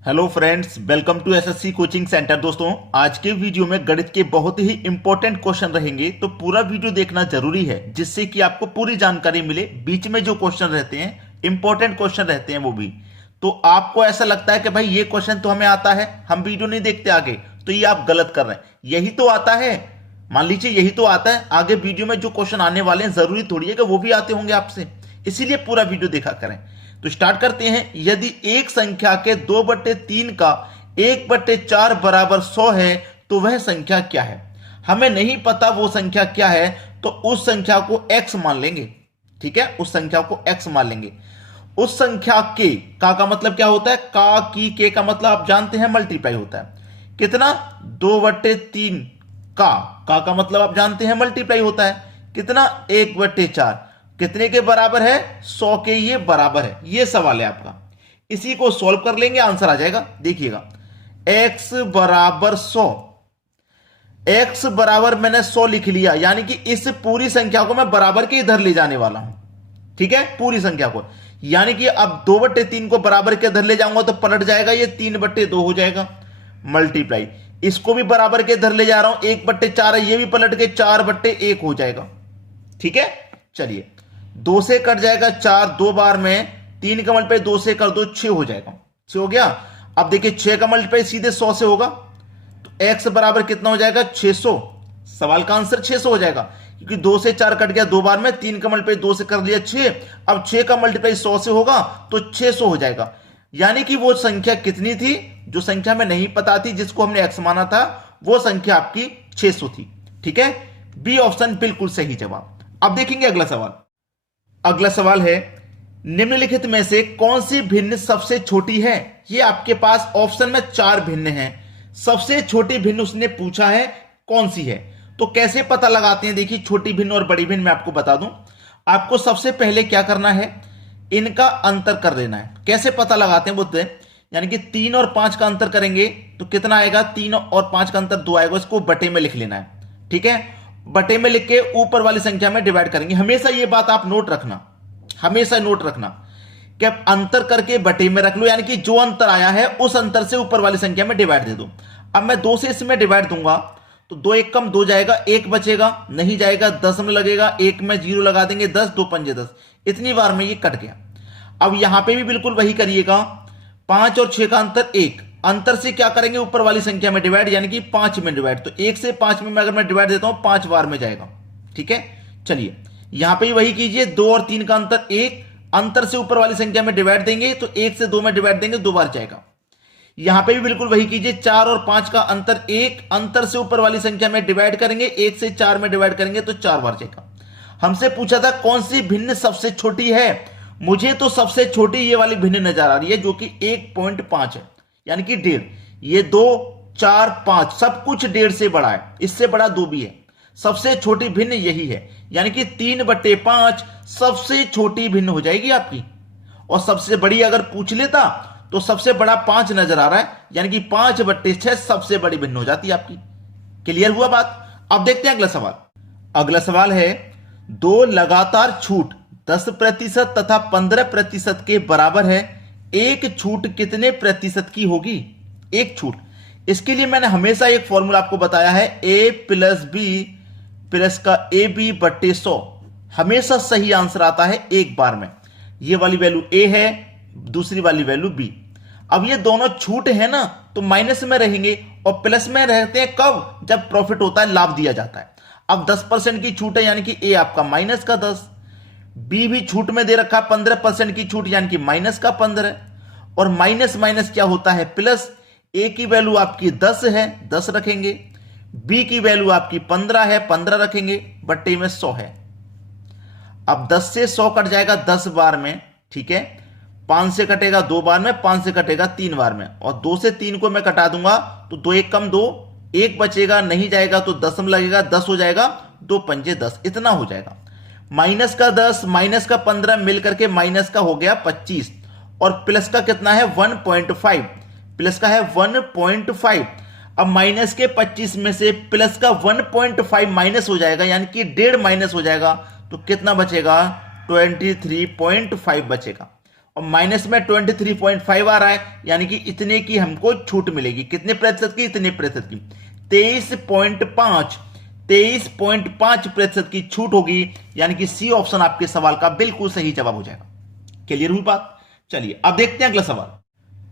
Hello friends, welcome to SSC coaching centre. दोस्तों, आज के वीडियो में गणित के बहुत ही इंपॉर्टेंट क्वेश्चन रहेंगे, तो पूरा वीडियो देखना जरूरी है जिससे कि आपको पूरी जानकारी मिले। बीच में जो क्वेश्चन रहते हैं, इंपॉर्टेंट क्वेश्चन रहते हैं, वो भी तो आपको ऐसा लगता है कि भाई ये क्वेश्चन तो हमें आता है, हम वीडियो नहीं देखते आगे, तो ये आप गलत कर रहे हैं। यही तो आता है, मान लीजिए यही तो आता है। आगे वीडियो में जो क्वेश्चन आने वाले हैं, जरूरी थोड़ी है कि वो भी आते होंगे आपसे, इसीलिए पूरा वीडियो देखा करें। तो स्टार्ट करते हैं। यदि एक संख्या के 2/3 का 1/4 बराबर 100 है तो वह संख्या क्या है। हमें नहीं पता वो संख्या क्या है, तो उस संख्या को x मान लेंगे। ठीक है, उस संख्या को x मान लेंगे। उस संख्या के का मतलब क्या होता है, का की के का मतलब आप जानते हैं मल्टीप्लाई होता है। कितना, 2/3 का मतलब आप जानते हैं मल्टीप्लाई होता है। कितना, 1/4 कितने के बराबर है, 100 के ये बराबर है। ये सवाल है आपका, इसी को सॉल्व कर लेंगे, आंसर आ जाएगा। देखिएगा, x बराबर 100, x बराबर मैंने 100 लिख लिया, यानी कि इस पूरी संख्या को मैं बराबर के इधर ले जाने वाला हूं। ठीक है, पूरी संख्या को, यानी कि अब 2/3 को बराबर के इधर ले जाऊंगा तो पलट जाएगा, ये 3/2 हो जाएगा। मल्टीप्लाई, इसको भी बराबर के इधर ले जा रहा हूं, 1/4 है, ये भी पलट के 4/1 हो जाएगा। ठीक है, चलिए 2 से कट जाएगा 4, 2 बार में 3 का मल्टीप्लाई 2 से कर दो, 6 हो जाएगा। 6 हो गया। अब देखिए 6 का मल्टीप्लाई सीधे 100 से होगा, तो x बराबर कितना हो जाएगा, 600। सवाल का आंसर 600 हो जाएगा, क्योंकि 2 से 4 कट गया 2 बार में, 3 का मल्टीप्लाई 2 से कर लिया 6। अब 6 का मल्टीप्लाई 100 से होगा तो 600 हो जाएगा। यानी कि वो संख्या कितनी थी, जो संख्या में नहीं पता थी, जिसको हमने x माना था, वो संख्या आपकी 600 थी। ठीक है, बी ऑप्शन बिल्कुल सही जवाब। अब देखेंगे अगला सवाल। अगला सवाल है, निम्नलिखित में से कौन सी भिन्न सबसे छोटी है। ये आपके पास ऑप्शन में 4 भिन्न हैं, सबसे छोटी भिन्न उसने पूछा है कौन सी है। तो कैसे पता लगाते हैं, देखिए छोटी भिन्न और बड़ी भिन्न मैं आपको बता दूं। आपको सबसे पहले क्या करना है, इनका अंतर कर लेना है। कैसे पता लगाते हैं वो, यानी कि 3 और 5 का अंतर करेंगे तो कितना आएगा, 3 और 5 का अंतर 2 आएगा, इसको बटे में लिख लेना है। ठीक है, बटे में लिख के ऊपर वाली संख्या में डिवाइड करेंगे। हमेशा ये बात आप नोट रखना, हमेशा नोट रखना कि आप अंतर करके बटे में रख लो, यानी कि जो अंतर आया है उस अंतर से ऊपर वाली संख्या में डिवाइड दे दो। अब मैं 2 से इसमें डिवाइड दूंगा तो 2 एक कम 2 जाएगा, 1 बचेगा, नहीं जाएगा, 10 में लगेगा, 1 में 0 लगा देंगे, 10 2 पंजे 10, इतनी बार में ये कट गया। अब यहां पे भी बिल्कुल वही करिएगा, 5 और 6 का अंतर 1, अंतर से क्या करेंगे, ऊपर वाली संख्या में डिवाइड, यानी कि 5 में डिवाइड। तो 1 से 5 में अगर मैं डिवाइड देता हूं 5 बार में जाएगा। ठीक है, चलिए यहां पे वही कीजिए, 2 और 3 का अंतर 1, अंतर से ऊपर वाली संख्या में डिवाइड देंगे तो 1 से 2 में डिवाइड देंगे, 2 बार जाएगा। यहां पे भी बिल्कुल वही कीजिए, 4 और 5 का अंतर 1, अंतर से ऊपर वाली संख्या में डिवाइड करेंगे, 1 से 4 में डिवाइड करेंगे तो 4 बार जाएगा। हमसे पूछा था कौन सी भिन्न सबसे छोटी है। मुझे तो सबसे छोटी ये वाली भिन्न नजर आ रही है, जो कि 1.5 है, यानी कि 1.5। ये 2 4 5 सब कुछ 1.5 से बड़ा है, इससे बड़ा 2 भी है। सबसे छोटी भिन्न यही है, यानी कि 3/5 सबसे छोटी भिन्न हो जाएगी आपकी। और सबसे बड़ी अगर पूछ लेता तो सबसे बड़ा 5 नजर आ रहा है, यानी कि 5/6 सबसे बड़ी भिन्न हो जाती है आपकी। क्लियर हुआ बात। अब देखते हैं अगला सवाल। अगला सवाल है, 2 लगातार छूट 10% तथा 15% के बराबर है, एक छूट कितने प्रतिशत की होगी। एक छूट, इसके लिए मैंने हमेशा एक फॉर्मूला आपको बताया है, a प्लस बी प्लस का AB/100। हमेशा सही आंसर आता है एक बार में। ये वाली वैल्यू a है, दूसरी वाली वैल्यू b। अब ये दोनों छूट है ना, तो माइनस में रहेंगे और प्लस में रहते हैं कब, जब प्रॉफिट होता है, लाभ दिया जाता है। अब 10% की छूट है, यानी कि a आपका माइनस का 10, बी भी छूट में दे रखा 15% की छूट, यानी कि माइनस का 15, और माइनस माइनस क्या होता है, प्लस। ए की वैल्यू आपकी 10 है, 10 रखेंगे, बी की वैल्यू आपकी 15 है, 15 रखेंगे, बट्टे में 100 है। अब 10 से 100 कट जाएगा 10 बार में। ठीक है, 5 से कटेगा 2 बार में, 5 से कटेगा 3 बार में, और 2 से 3 को मैं कटा दूंगा तो 2 एक कम 2, 1 बचेगा, नहीं जाएगा तो 10 में लगेगा, 10 हो जाएगा, 2 पंजे 10, इतना हो जाएगा। माइनस का 10 माइनस का 15 मिलकर के माइनस का हो गया 25, और प्लस का कितना है 1.5, प्लस का है 1.5। अब माइनस के 25 में से प्लस का 1.5 माइनस हो जाएगा, यानी कि 1.5 माइनस हो जाएगा, तो कितना बचेगा, 23.5 बचेगा। और माइनस में 23.5 आ रहा है, यानी कि इतने की हमको छूट मिलेगी। कितने प्रतिशत की? इतने प्रतिशत की 23.5 की छूट होगी, यानी कि सी ऑप्शन आपके सवाल का बिल्कुल सही जवाब हो जाएगा। क्लियर हुई बात? चलिए अब देखते हैं अगला सवाल।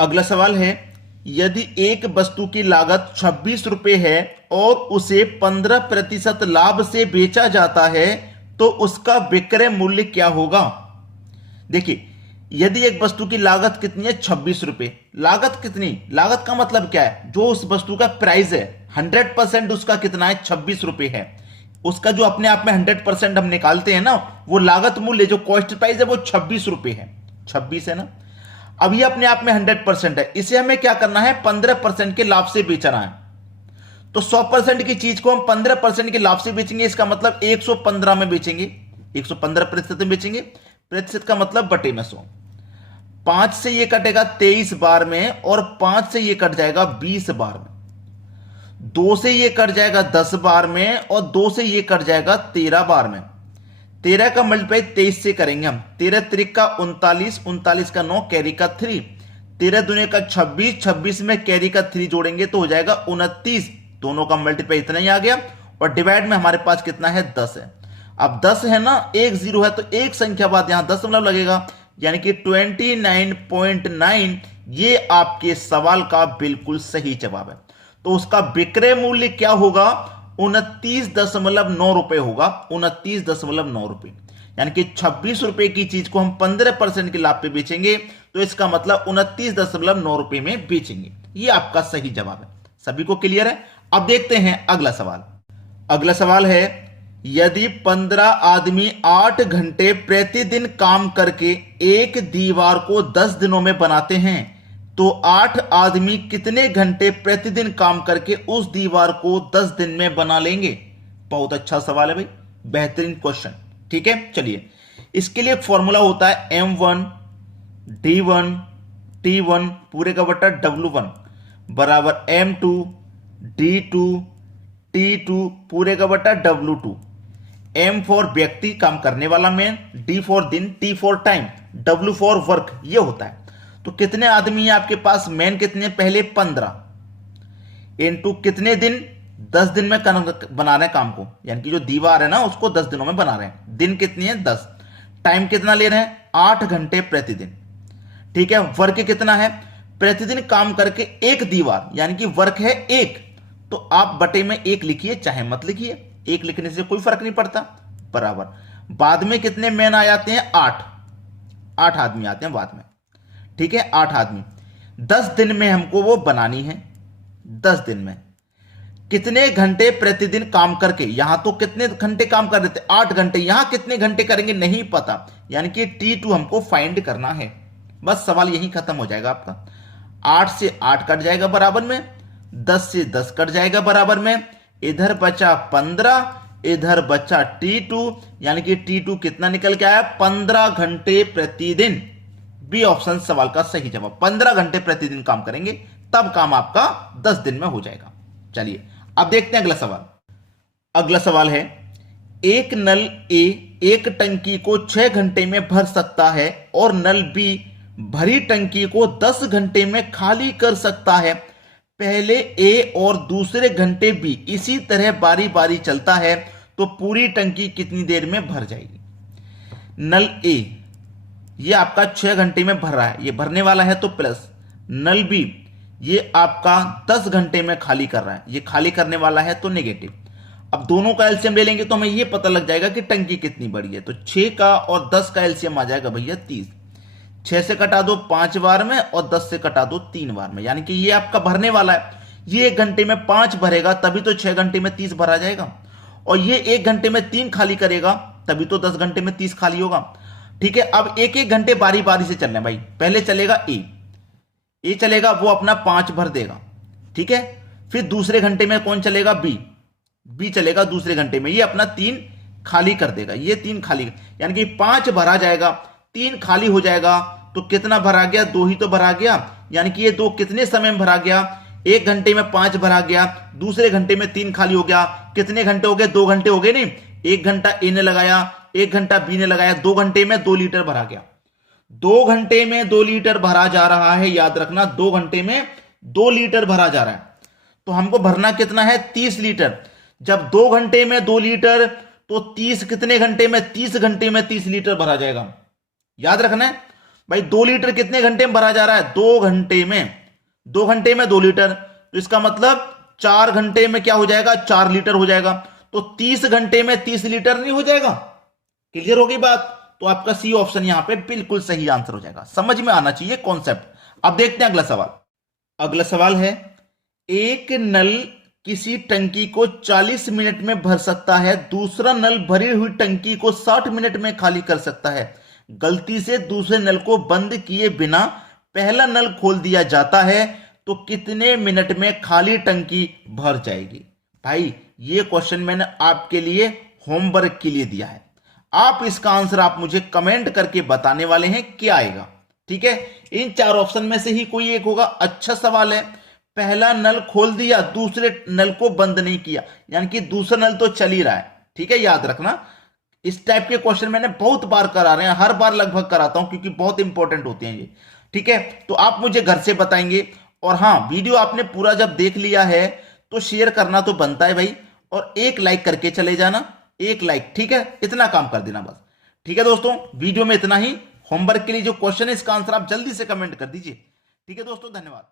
अगला सवाल है, यदि एक वस्तु की लागत 26 रुपए है और उसे 15% लाभ से बेचा जाता है तो उसका विक्रय मूल्य क्या होगा? देखिए, यदि एक वस्तु की लागत कितनी है? 26 रुपए। लागत कितनी? लागत का मतलब क्या है? जो उस वस्तु का प्राइस है 100% उसका कितना है? 26 रुपए है। उसका जो अपने आप में 100% हम निकालते हैं ना, वो लागत मूल्य जो कॉस्ट प्राइस है वो 26 रुपए है। 26 है ना। अब ये अपने आप में 100% है, इसे हमें क्या करना है? 15% के लाभ से बेचना है। तो 100% की चीज को हम 15% के लाभ से बेचेंगे, इसका मतलब 115 में बेचेंगे। 115% में बेचेंगे। प्रतिशत का मतलब बटे में 100। 5 से ये कटेगा 23 बार में, और 5 से ये कट जाएगा 20 बार में। 2 से ये कट जाएगा 10 बार में, और 2 से ये कट जाएगा 13 बार में। 13 का मल्टीप्लाई 23 से करेंगे हम। 13 त्रिक का 39, 39 का 9, कैरी का 3, 13 दुने का 26, 26 में कैरी का 3 जोड़ेंगे तो हो जाएगा 29। दोनों का मल्टीप्लाई इतना ही आ गया, और डिवाइड में हमारे पास कितना है? 10 है। अब 10 है ना, एक जीरो है तो एक संख्या बाद यहां दशमलव लगेगा, यानी कि 29.9 ये आपके सवाल का बिल्कुल सही जवाब है। तो उसका विक्रय मूल्य क्या होगा? 29.9 रुपए होगा। 29.9 रुपए, यानी कि 26 रुपए की चीज को हम 15% के लाभ पे बेचेंगे, तो इसका मतलब 29.9 रुपए में बेचेंगे। ये आपका सही जवाब है। सभी को क्लियर है? अब देखते हैं अगला सवाल। अगला सवाल है, यदि 15 आदमी 8 घंटे प्रतिदिन काम करके एक दीवार को 10 दिनों में बनाते हैं तो 8 आदमी कितने घंटे प्रतिदिन काम करके उस दीवार को 10 दिन में बना लेंगे? बहुत अच्छा सवाल है भाई, बेहतरीन क्वेश्चन। ठीक है, चलिए इसके लिए एक फॉर्मूला होता है M1 D1 T1 पूरे का बटा W1 बराबर M2 D2 T2 पूरे का बटा W2। M फॉर व्यक्ति, काम करने वाला मैन, D फॉर दिन, T for time, W for work, ये होता है। तो कितने आदमी है आपके पास? मैन कितने? पहले 15 इनटू कितने दिन? 10 दिन में बना रहे हैं काम को, यानी कि जो दीवार है ना उसको 10 दिनों में बना रहे हैं। दिन कितनी है? 10। टाइम कितना ले रहे हैं? 8 घंटे प्रतिदिन। ठीक है, वर्क कितना है? प्रतिदिन काम करके एक दीवार, यानी कि वर्क है 1, तो आप बटे में 1 लिखिए, चाहे मत लिखिए, 1 लिखने से कोई फर्क नहीं पड़ता, बराबर। बाद में कितने मैन आ जाते हैं? 8 आदमी आते हैं बाद में। ठीक है, 8 आदमी 10 दिन में हमको वो बनानी है। 10 दिन में कितने घंटे प्रतिदिन काम करके, यहां तो कितने घंटे काम कर रहे थे? 8 घंटे। यहां कितने घंटे करेंगे नहीं पता, यानी कि T2 हमको फाइंड करना है। बस सवाल यही खत्म हो जाएगा आपका। 8 से 8 कट जाएगा बराबर में, 10 से 10 कट जाएगा बराबर में, इधर बचा 15, इधर बचा T2, यानी कि T2 कितना निकल के आया? 15 घंटे प्रतिदिन। बी ऑप्शन सवाल का सही जवाब। 15 घंटे प्रतिदिन काम करेंगे, तब काम आपका 10 दिन में हो जाएगा। चलिए अब देखते हैं अगला सवाल। अगला सवाल है, एक नल ए एक टंकी को 6 घंटे में भर सकता है और नल बी भरी टंकी को 10 घंटे में खाली कर सकता है। पहले ए और दूसरे घंटे बी इसी तरह बारी बारी चलता है तो पूरी टंकी कितनी देर में भर जाएगी? नल ए ये आपका 6 घंटे में भर रहा है, ये भरने वाला है तो प्लस। नल बी ये आपका 10 घंटे में खाली कर रहा है, ये खाली करने वाला है तो नेगेटिव। अब दोनों का एलसीएम ले लेंगे तो हमें ये पता लग जाएगा कि टंकी कितनी बड़ी है। तो 6 का और 10 का एलसीएम आ जाएगा भैया 30। 6 से कटा दो 5 बार में और 10 से कटा दो 3 बार में, यानी कि ये आपका भरने वाला है। ये 1 घंटे में 5 भरेगा तभी तो 6 घंटे में 30 भरा जाएगा, और ये 1 घंटे में 3 खाली करेगा तभी तो 10 घंटे में 30 खाली होगा। ठीक है, अब 1-1 घंटे बारी बारी से चलना है भाई। पहले चलेगा ए चलेगा, वो अपना 5 भर देगा। ठीक है, फिर दूसरे घंटे में कौन चलेगा? बी चलेगा दूसरे घंटे में, ये अपना 3 खाली कर देगा। ये 3 खाली, यानी कि 5 भरा जाएगा, 3 खाली हो जाएगा। तो कितना भरा गया? 2 ही तो भरा गया, यानी कि ये 2 कितने समय में भरा गया? 1 घंटे में 5 भरा गया, दूसरे घंटे में 3 खाली हो गया। कितने घंटे हो गए? 2 घंटे हो गए नहीं। 1 घंटा ए ने लगाया, 1 घंटा बी ने लगाया, 2 घंटे में 2 लीटर भरा गया। 2 घंटे में 2 लीटर भरा जा रहा है, याद रखना 2 घंटे में 2 लीटर भरा जा रहा है। तो हमको भरना कितना है, 30 लीटर। जब 2 घंटे में 2 लीटर, तो 30 कितने घंटे में, 30 घंटे में 30 लीटर भरा जाएगा। याद रखना है भाई, 2 लीटर कितने घंटे में भरा जा रहा है, 2 घंटे में। 2 घंटे में 2 लीटर, तो इसका मतलब 4 घंटे में क्या हो जाएगा, 4 लीटर हो जाएगा। तो 30 घंटे में 30 लीटर नहीं हो जाएगा। क्लियर हो गई बात। तो आपका सी ऑप्शन यहां पे बिल्कुल सही आंसर हो जाएगा। समझ में आना चाहिए कॉन्सेप्ट। अब देखते हैं अगला सवाल। अगला सवाल है, एक नल किसी टंकी को 40 मिनट में भर सकता है, दूसरा नल भरी हुई टंकी को 60 मिनट में खाली कर सकता है। गलती से दूसरे नल को बंद किए बिना पहला नल खोल दिया जाता है, तो कितने मिनट में खाली टंकी भर जाएगी। भाई ये क्वेश्चन मैंने आपके लिए होमवर्क के लिए दिया है। आप इसका आंसर आप मुझे कमेंट करके बताने वाले हैं क्या आएगा। ठीक है, इन 4 ऑप्शन में से ही कोई एक होगा। अच्छा सवाल है। पहला नल खोल दिया, दूसरे नल को बंद नहीं किया, यानी कि दूसरा नल तो चल ही रहा है। ठीक है, याद रखना इस टाइप के क्वेश्चन मैंने बहुत बार करा रहे हैं, हर बार लगभग कराता हूं, क्योंकि बहुत इंपॉर्टेंट होते हैं ये। ठीक है, तो आप मुझे घर से बताएंगे। और हां, वीडियो आपने पूरा जब देख लिया है तो शेयर करना तो बनता है भाई, और एक लाइक करके चले जाना, एक लाइक। ठीक है, इतना काम कर देना बस। ठीक है दोस्तों, वीडियो में इतना ही। होमवर्क के लिए जो क्वेश्चन है इसका आंसर आप जल्दी से कमेंट कर दीजिए। ठीक है दोस्तों, धन्यवाद।